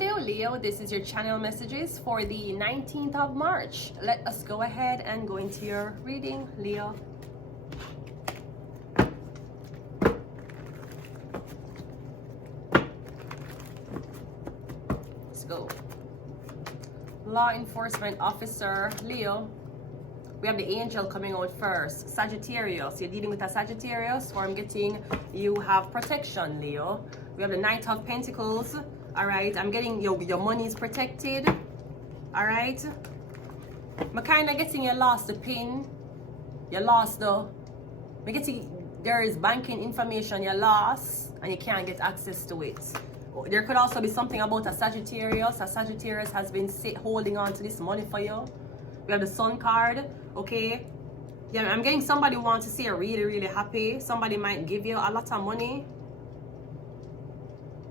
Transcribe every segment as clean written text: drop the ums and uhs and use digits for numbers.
Hello Leo, this is your channel messages for the 19th of March. Let us go ahead and go into your reading, Leo. Let's go. Law enforcement officer, Leo. We have the angel coming out first. Sagittarius, you're dealing with a Sagittarius, or I'm getting you have protection, Leo. We have the Knight of Pentacles. All right, I'm getting your money is protected. All right, I'm kind of getting you lost the pin. You lost though. I'm getting there is banking information you lost and you can't get access to it. There could also be something about a Sagittarius. A Sagittarius has been holding on to this money for you. We have the Sun card. Okay, yeah, I'm getting somebody who wants to see you really happy. Somebody might give you a lot of money.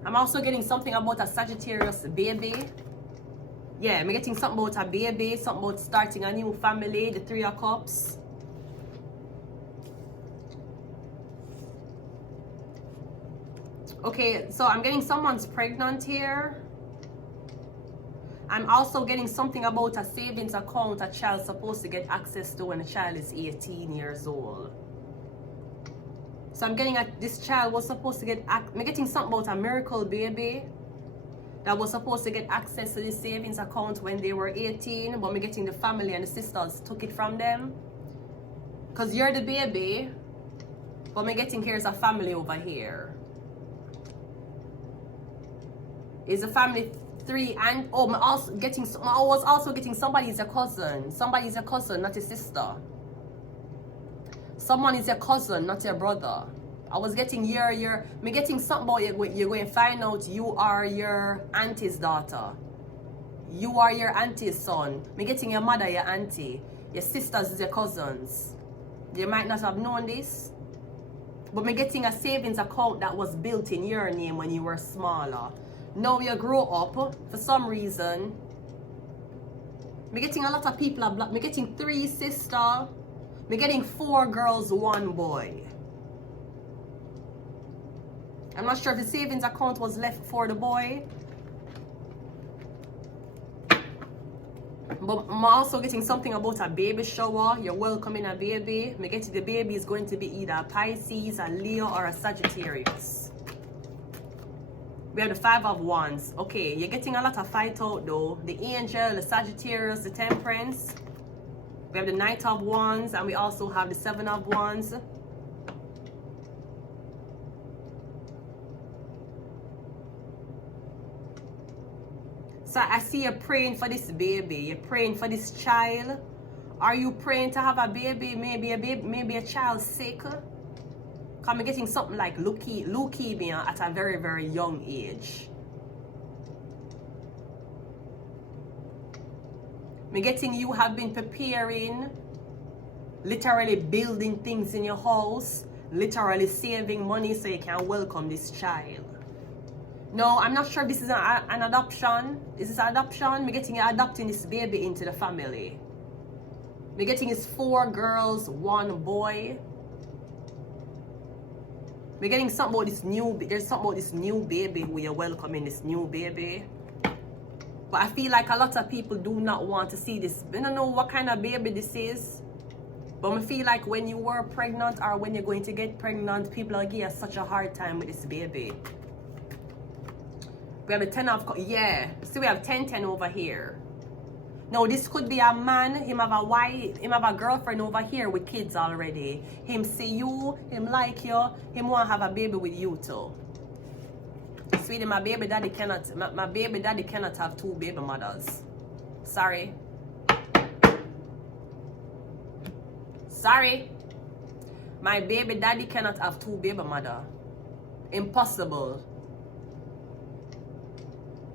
I'm also getting something about a Sagittarius baby. Yeah, I'm getting something about a baby, something about starting a new family, the Three of Cups. Okay, so I'm getting someone's pregnant here. I'm also getting something about a savings account a child's supposed to get access to when a child is 18 years old. So I'm getting this child was supposed to get, I'm getting something about a miracle baby that was supposed to get access to the savings account when they were 18, but I'm getting the family and the sisters took it from them. Because you're the baby, but I'm getting here's a family over here. Is a family three, and I was also getting somebody's a cousin. Somebody's a cousin, not a sister. Someone is your cousin, not your brother. I was getting me getting something about it. You're going to find out you are your auntie's daughter. You are your auntie's son. Me getting your mother, your auntie. Your sisters is your cousins. You might not have known this, but me getting a savings account that was built in your name when you were smaller. Now you grow up, for some reason. Me getting a lot of people are black. Me getting 3 sisters. Me getting 4 girls, 1 boy. I'm not sure if the savings account was left for the boy. But I'm also getting something about a baby shower. You're welcoming a baby. Me getting the baby is going to be either a Pisces, a Leo, or a Sagittarius. We have the 5 of Wands. Okay, you're getting a lot of fight out though. The Angel, the Sagittarius, the Temperance. We have the Knight of Wands, and we also have the 7 of Wands. So I see you praying for this baby. You're praying for this child. Are you praying to have a baby? Maybe a child sick? I'm getting something like leukemia at a very young age. I'm getting you have been preparing, literally building things in your house, literally saving money so you can welcome this child. No, I'm not sure if this is an adoption. Is this an adoption? I'm getting you adopting this baby into the family. I'm getting is 4 girls, 1 boy. We're getting something about this there's something about this new baby who you're welcoming, this new baby. But I feel like a lot of people do not want to see this. I don't know what kind of baby this is. But I feel like when you were pregnant or when you're going to get pregnant, people are giving you such a hard time with this baby. We have the 10 of, yeah. See, we have 10 over here. Now, this could be a man, him have a wife, him have a girlfriend over here with kids already. Him see you, him like you, him want to have a baby with you too. Sweetie, my baby daddy cannot have 2 baby mothers. Sorry. Sorry. My baby daddy cannot have 2 baby mother. Impossible.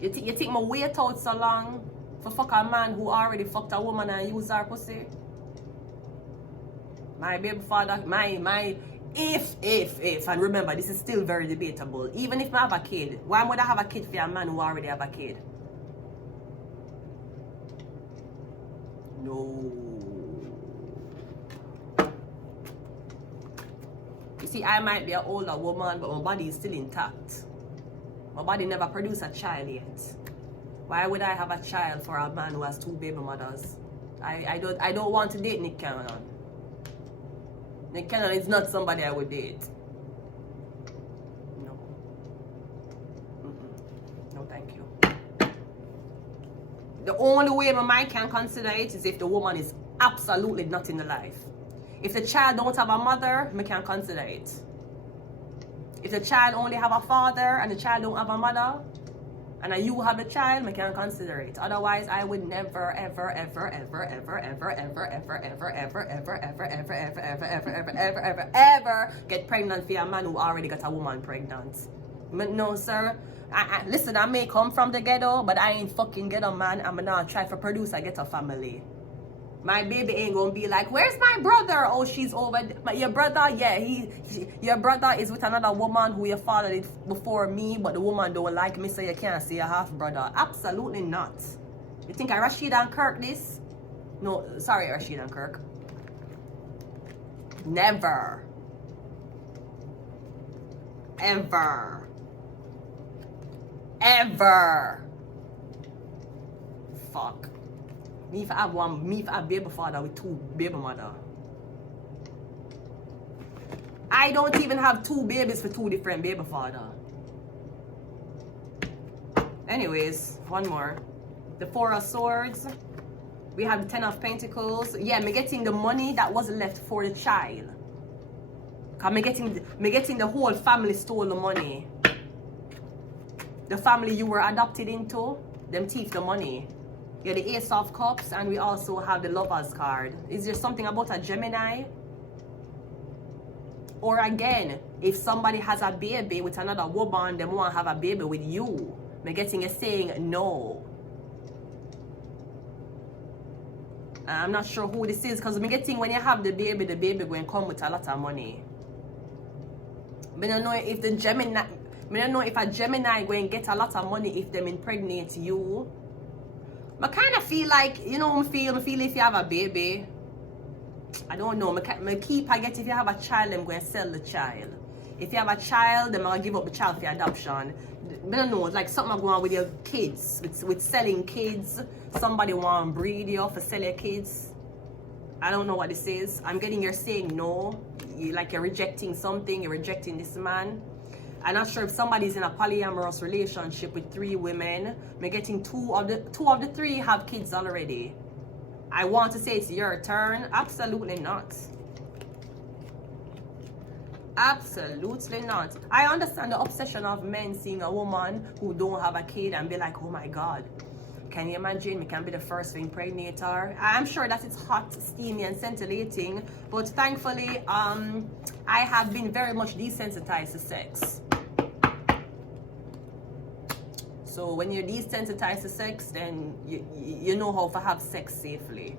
You think my wait out so long for fuck a man who already fucked a woman and used her pussy? My baby father, if, and remember, this is still very debatable. Even if I have a kid, why would I have a kid for a man who already have a kid? No. You see, I might be an older woman, but my body is still intact. My body never produced a child yet. Why would I have a child for a man who has 2 baby mothers? I don't want to date Nick Cannon. Nick Cannon is not somebody I would date. No. No, thank you. The only way my mind can consider it is if the woman is absolutely not in the life. If the child don't have a mother, I can consider it. If the child only have a father and the child don't have a mother, and you have a child, I can consider it. Otherwise, I would never, ever, ever, ever, ever, ever, ever, ever, ever, ever, ever, ever, ever, ever, ever, ever, ever, ever, ever get pregnant for a man who already got a woman pregnant. No, sir. Listen, I may come from the ghetto, but I ain't fucking ghetto, man. I'm gonna try to produce a ghetto family. My baby ain't gonna be like, where's my brother? Oh, she's over. But your brother, yeah, your brother is with another woman who your father did before me, but the woman don't like me, so you can't see a half brother. Absolutely not. You think I Rashid and Kirk this? No, sorry, Rashid and Kirk. Never. Ever. Ever. Fuck. Me if I have a baby father with 2 baby mother. I don't even have 2 babies for 2 different baby father. Anyways, one more. The 4 of Swords. We have the 10 of Pentacles. Yeah, me getting the money that was left for the child. Cause me getting the whole family stole the money. The family you were adopted into, them thief the money. You're the Ace of Cups, and we also have the Lover's card. Is there something about a Gemini? Or again, if somebody has a baby with another woman, they want to have a baby with you. I'm getting a saying no. I'm not sure who this is, because I'm getting when you have the baby will come with a lot of money. I don't know if the Gemini, I don't know if a Gemini going to get a lot of money if them impregnate you. I kind of feel like, you know, I feel if you have a baby, I don't know, I get if you have a child, I'm going to sell the child. If you have a child, I'm going to give up the child for adoption. I don't know, like something going on with your kids, with selling kids. Somebody want to breed you for sell your kids. I don't know what this is. I'm getting you're saying no, like you're rejecting something, you're rejecting this man. I'm not sure if somebody's in a polyamorous relationship with 3 women. I'm getting 2 of the 3 have kids already. I want to say it's your turn. Absolutely not. Absolutely not. I understand the obsession of men seeing a woman who don't have a kid and be like, oh my God. Can you imagine? We can be the first to impregnate her. I'm sure that it's hot, steamy, and scintillating. But thankfully, I have been very much desensitized to sex. So when you're desensitized to sex, then you know how to have sex safely.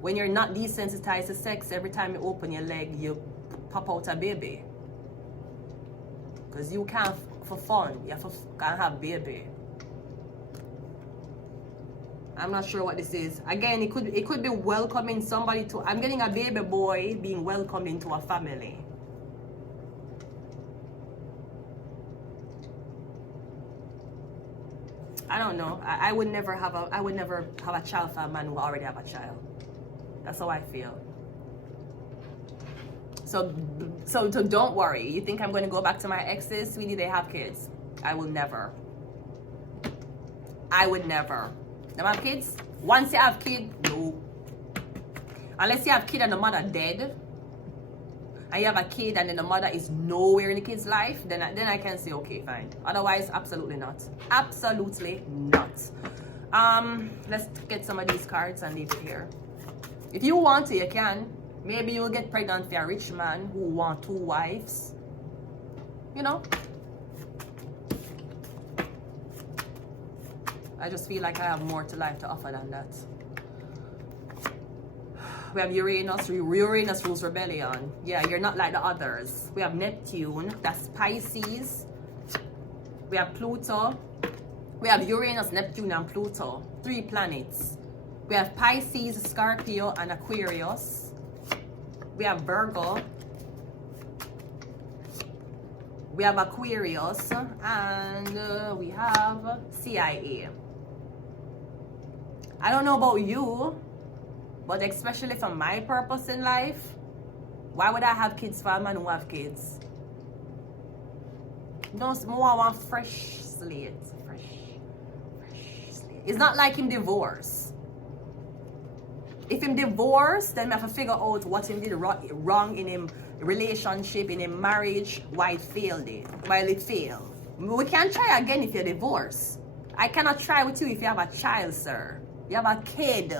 When you're not desensitized to sex, every time you open your leg, you pop out a baby. Because you can't, for fun, you can't have baby. I'm not sure what this is. Again, it could be welcoming somebody to, I'm getting a baby boy being welcomed into a family. I don't know. I would never have a child for a man who already have a child. That's how I feel. So don't worry. You think I'm going to go back to my exes? Sweetie, they have kids. I will never. I would never. Them have kids? Once you have kids, no. Unless you have kid and the mother dead, and you have a kid and then the mother is nowhere in the kid's life, then I can say okay, fine. Otherwise, absolutely not. Absolutely not. Let's get some of these cards and leave it here. If you want to, you can. Maybe you'll get pregnant for a rich man who want 2 wives. You know? I just feel like I have more to life to offer than that. We have Uranus. Uranus rules rebellion. Yeah, you're not like the others. We have Neptune. That's Pisces. We have Pluto. We have Uranus, Neptune, and Pluto. 3 planets. We have Pisces, Scorpio, and Aquarius. We have Virgo. We have Aquarius. And we have CIA. I don't know about you, but especially for my purpose in life, why would I have kids for a man who have kids? No, more want fresh slate. Fresh slate. It's not like him divorce. If him divorced, then I have to figure out what him did wrong in him relationship, in him marriage, why it failed it. While it failed. We can't try again if you're divorced. I cannot try with you if you have a child, sir. You have a kid.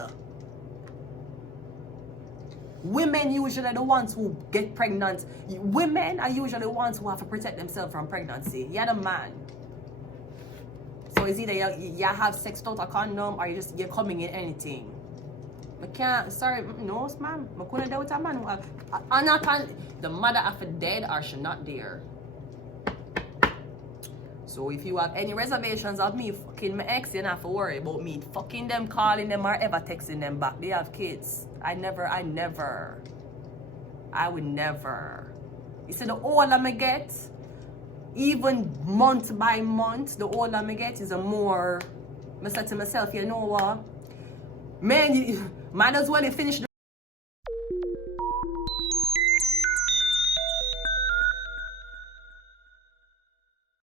Women usually the ones who get pregnant. Women are usually the ones who have to protect themselves from pregnancy. You're the man. So it's either you have sex without a condom or you're coming in anything. I can't, sorry, no, ma'am. I couldn't do with a man. The mother after dead or she not there. So if you have any reservations of me fucking my ex, you don't have to worry about me fucking them, calling them, or ever texting them back. They have kids. I would never. You see, the older I get, even month by month, the older I get is the more I said to myself, you know what? Man, you might as well finish the